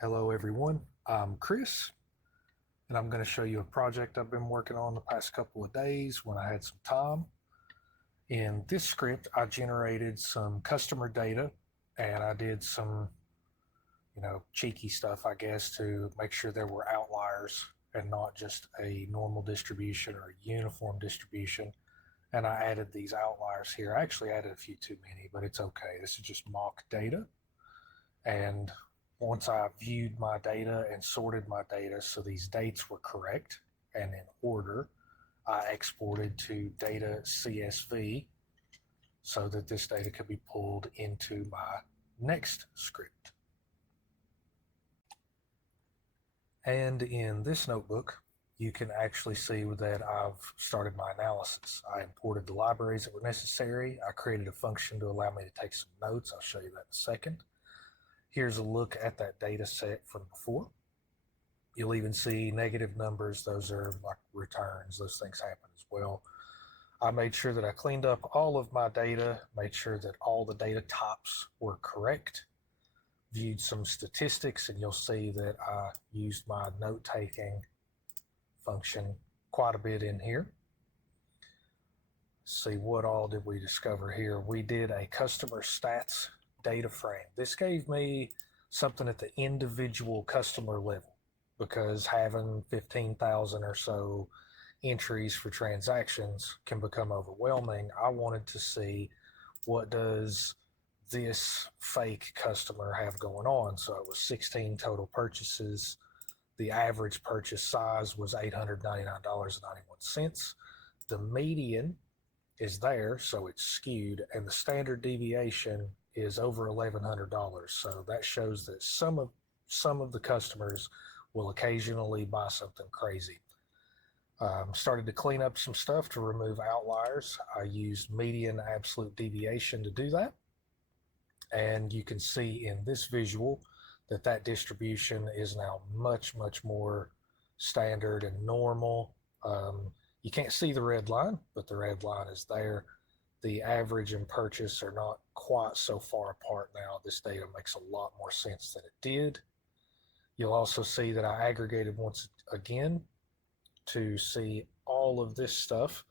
Hello everyone, I'm Chris, and I'm going to show you a project I've been working on the past couple of days when I had some time. In this script, I generated some customer data and I did some, cheeky stuff, I guess, to make sure there were outliers and not just a normal distribution or a uniform distribution. And I added these outliers here. I actually added a few too many, but it's okay. This is just mock data. And once I viewed my data and sorted my data so these dates were correct and in order, I exported to data CSV so that this data could be pulled into my next script. And in this notebook, you can actually see that I've started my analysis. I imported the libraries that were necessary. I created a function to allow me to take some notes. I'll show you that in a second. Here's a look at that data set from before. You'll even see negative numbers. Those are like returns. Those things happen as well. I made sure that I cleaned up all of my data, made sure that all the data types were correct, viewed some statistics, and you'll see that I used my note-taking function quite a bit in here. See, what all did we discover here? We did a customer stats data frame. This gave me something at the individual customer level, because having 15,000 or so entries for transactions can become overwhelming. I wanted to see, what does this fake customer have going on? So it was 16 total purchases. The average purchase size was $899.91. The median is there, so it's skewed, and the standard deviation is over $1,100. So that shows that some of the customers will occasionally buy something crazy. Started to clean up some stuff to remove outliers. I used median absolute deviation to do that. And you can see in this visual that that distribution is now much, much more standard and normal. You can't see the red line, but the red line is there. The average and purchase are not quite so far apart now. This data makes a lot more sense than it did. You'll also see that I aggregated once again to see all of this stuff.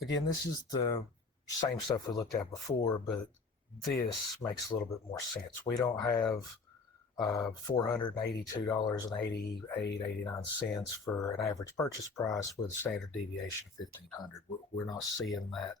Again, this is the same stuff we looked at before, but this makes a little bit more sense. We don't have $482.88, 89 for an average purchase price with a standard deviation of 1,500. We're not seeing that.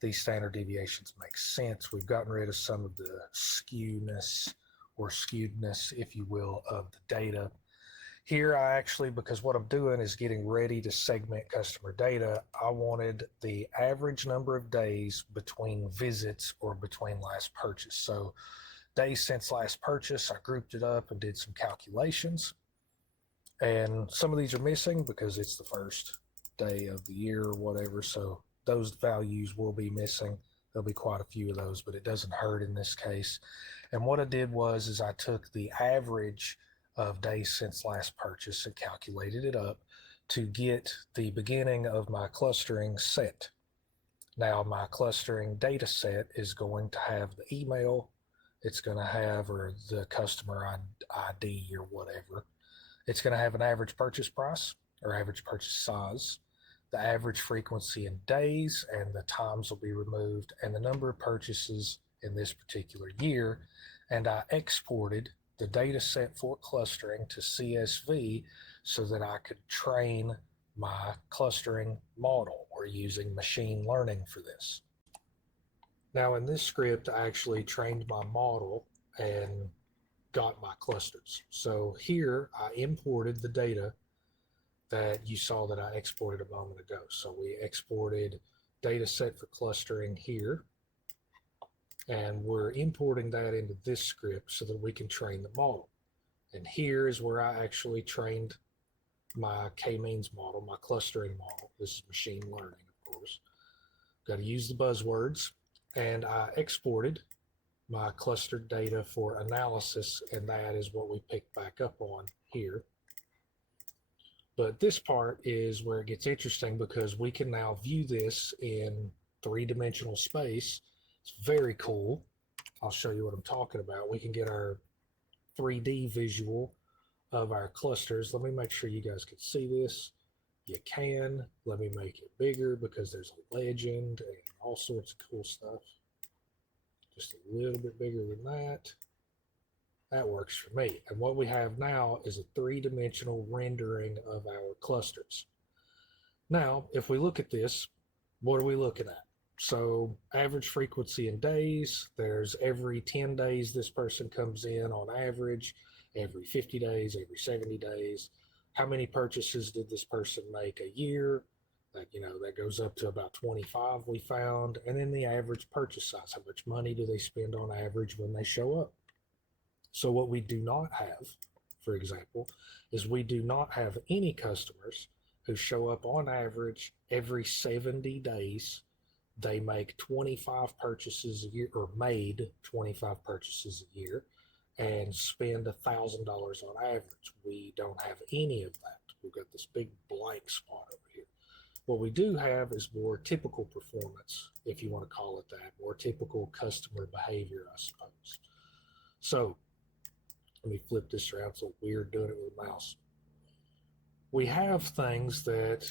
These standard deviations make sense. We've gotten rid of some of the skewness, if you will, of the data. Here I actually, because what I'm doing is getting ready to segment customer data, I wanted the average number of days between visits or between last purchase. So days since last purchase, I grouped it up and did some calculations. And some of these are missing because it's the first day of the year or whatever. So those values will be missing. There'll be quite a few of those, but it doesn't hurt in this case. And what I did was I took the average of days since last purchase and calculated it up to get the beginning of my clustering set. Now my clustering data set is going to have the email, it's going to have, or the customer ID or whatever. It's going to have an average purchase price or average purchase size, the average frequency in days, and the times will be removed, and the number of purchases in this particular year. And I exported the data set for clustering to CSV so that I could train my clustering model. We're using machine learning for this. Now in this script, I actually trained my model and got my clusters. So here I imported the data that you saw that I exported a moment ago. So we exported data set for clustering here, and we're importing that into this script so that we can train the model. And here is where I actually trained my k-means model, my clustering model. This is machine learning, of course. Got to use the buzzwords. And I exported my clustered data for analysis, and that is what we picked back up on here. But this part is where it gets interesting, because we can now view this in three-dimensional space It's very cool. I'll show you what I'm talking about. We can get our 3D visual of our clusters. Let me make sure you guys can see this. You can. Let me make it bigger because there's a legend and all sorts of cool stuff. Just a little bit bigger than that. That works for me. And what we have now is a three-dimensional rendering of our clusters. Now, if we look at this, what are we looking at? So average frequency in days, there's every 10 days this person comes in on average, every 50 days, every 70 days. How many purchases did this person make a year? That goes up to about 25 we found. And then the average purchase size, how much money do they spend on average when they show up? So what we do not have, for example, is we do not have any customers who show up on average every 70 days. They make 25 purchases a year, or made 25 purchases a year, and spend $1,000 on average. We don't have any of that. We've got this big blank spot over here. What we do have is more typical performance, if you want to call it that, more typical customer behavior, I suppose. So let me flip this around. It's a little weird doing it with a mouse. We have things that,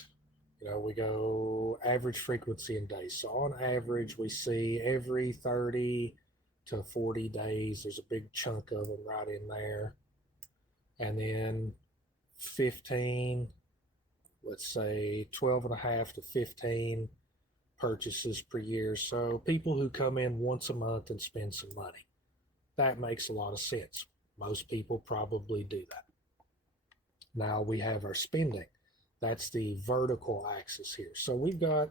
we go average frequency in days. So on average, we see every 30 to 40 days, there's a big chunk of them right in there. And then 15, let's say 12 and a half to 15 purchases per year. So people who come in once a month and spend some money. That makes a lot of sense. Most people probably do that. Now we have our spending. That's the vertical axis here. So we've got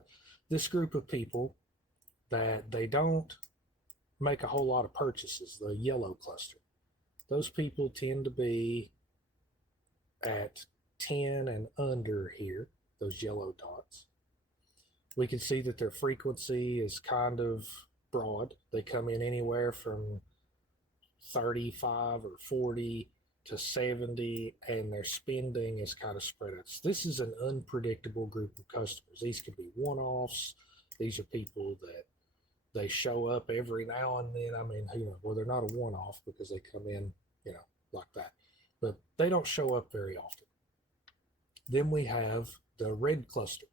this group of people that they don't make a whole lot of purchases, the yellow cluster. Those people tend to be at 10 and under here, those yellow dots. We can see that their frequency is kind of broad. They come in anywhere from 35 or 40 to 70, and their spending is kind of spread out. So this is an unpredictable group of customers. These could be one-offs. These are people that they show up every now and then. I mean, well, they're not a one-off because they come in, like that. But they don't show up very often. Then we have the red cluster.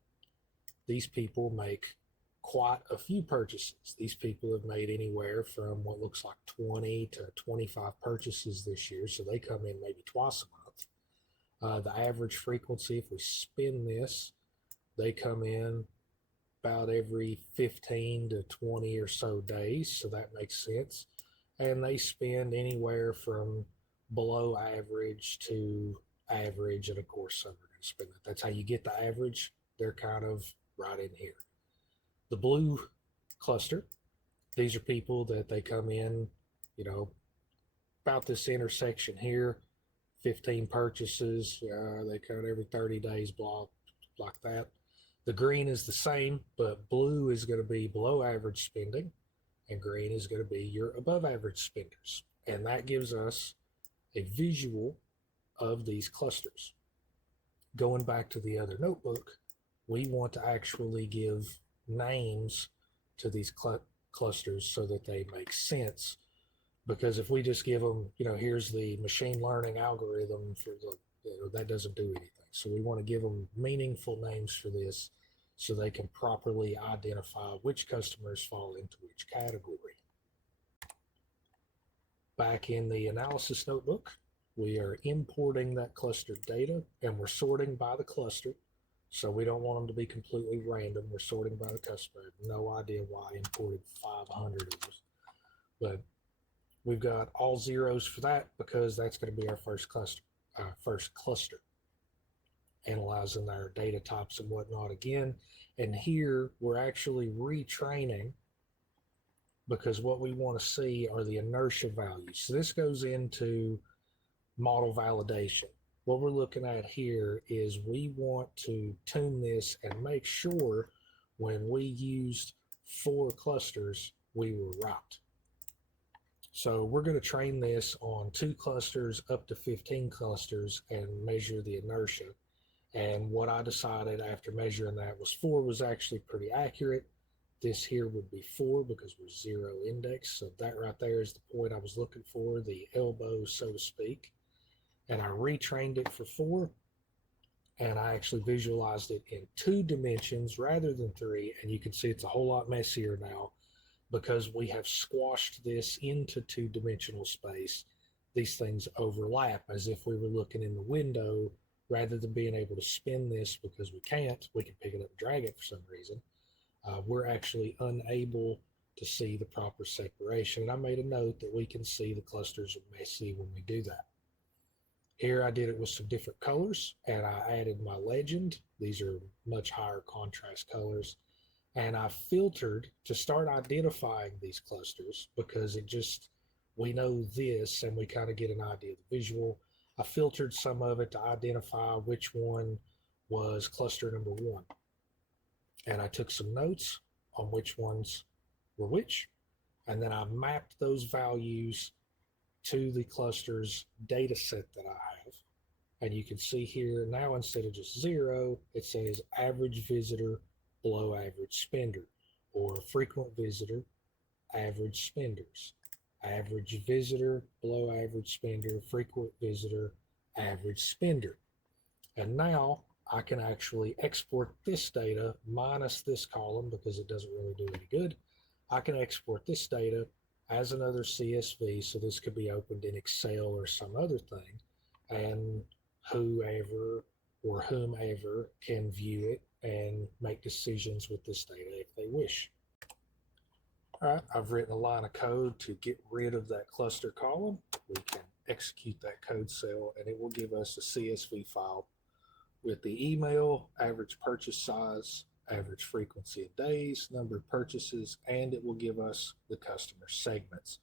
These people make quite a few purchases. These people have made anywhere from what looks like 20 to 25 purchases this year, so they come in maybe twice a month. The average frequency, if we spin this, they come in about every 15 to 20 or so days, so that makes sense. And they spend anywhere from below average to average, and of course some are going to spend that. That's how you get the average. They're kind of right in here. The blue cluster, these are people that they come in, about this intersection here, 15 purchases, they come every 30 days, blah, like that. The green is the same, but blue is going to be below average spending, and green is going to be your above average spenders. And that gives us a visual of these clusters. Going back to the other notebook, we want to actually give names to these clusters so that they make sense. Because if we just give them, here's the machine learning algorithm for that doesn't do anything. So we want to give them meaningful names for this so they can properly identify which customers fall into which category. Back in the analysis notebook, we are importing that clustered data and we're sorting by the cluster. So we don't want them to be completely random. We're sorting by the customer. I have no idea why I imported 500 of those. But we've got all zeros for that because that's going to be our first cluster. Analyzing our data types and whatnot again. And here we're actually retraining because what we want to see are the inertia values. So this goes into model validation. What we're looking at here is we want to tune this and make sure when we used 4 clusters, we were right. So we're going to train this on 2 clusters up to 15 clusters and measure the inertia. And what I decided after measuring that was 4 was actually pretty accurate. This here would be 4 because we're 0 index. So that right there is the point I was looking for, the elbow, so to speak. And I retrained it for 4. And I actually visualized it in 2 dimensions rather than 3. And you can see it's a whole lot messier now because we have squashed this into 2-dimensional space. These things overlap as if we were looking in the window rather than being able to spin this because we can't. We can pick it up and drag it for some reason. We're actually unable to see the proper separation. And I made a note that we can see the clusters are messy when we do that. Here I did it with some different colors, and I added my legend. These are much higher contrast colors. And I filtered to start identifying these clusters because we know this and we kind of get an idea of the visual. I filtered some of it to identify which one was cluster number 1. And I took some notes on which ones were which. And then I mapped those values to the cluster's data set that I have. And you can see here now, instead of just 0, it says average visitor below average spender, or frequent visitor, average spenders, average visitor below average spender, frequent visitor, average spender. And now I can actually export this data minus this column because it doesn't really do any good. I can export this data as another CSV, so this could be opened in Excel or some other thing, and whoever or whomever can view it and make decisions with this data if they wish. All right, I've written a line of code to get rid of that cluster column. We can execute that code cell and it will give us a CSV file with the email, average purchase size, average frequency of days, number of purchases, and it will give us the customer segments.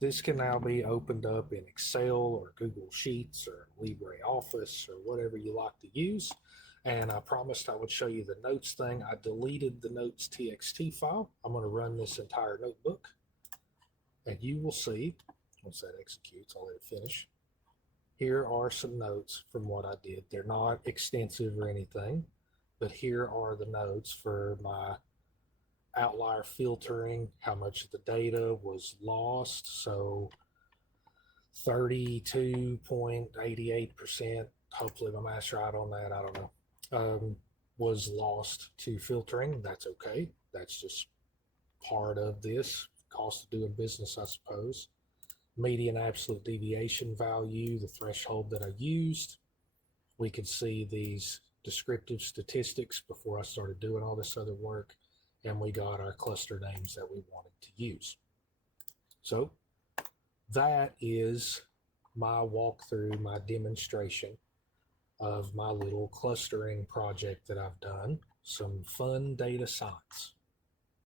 This can now be opened up in Excel or Google Sheets or LibreOffice or whatever you like to use. And I promised I would show you the notes thing. I deleted the notes TXT file. I'm going to run this entire notebook. And you will see, once that executes, I'll let it finish. Here are some notes from what I did. They're not extensive or anything, but here are the notes for my outlier filtering, how much of the data was lost. So 32.88%, hopefully my math's right on that, I don't know, was lost to filtering. That's okay. That's just part of this cost of doing business, I suppose. Median absolute deviation value, the threshold that I used. We could see these descriptive statistics before I started doing all this other work, and we got our cluster names that we wanted to use. So that is my walkthrough, my demonstration of my little clustering project that I've done. Some fun data science.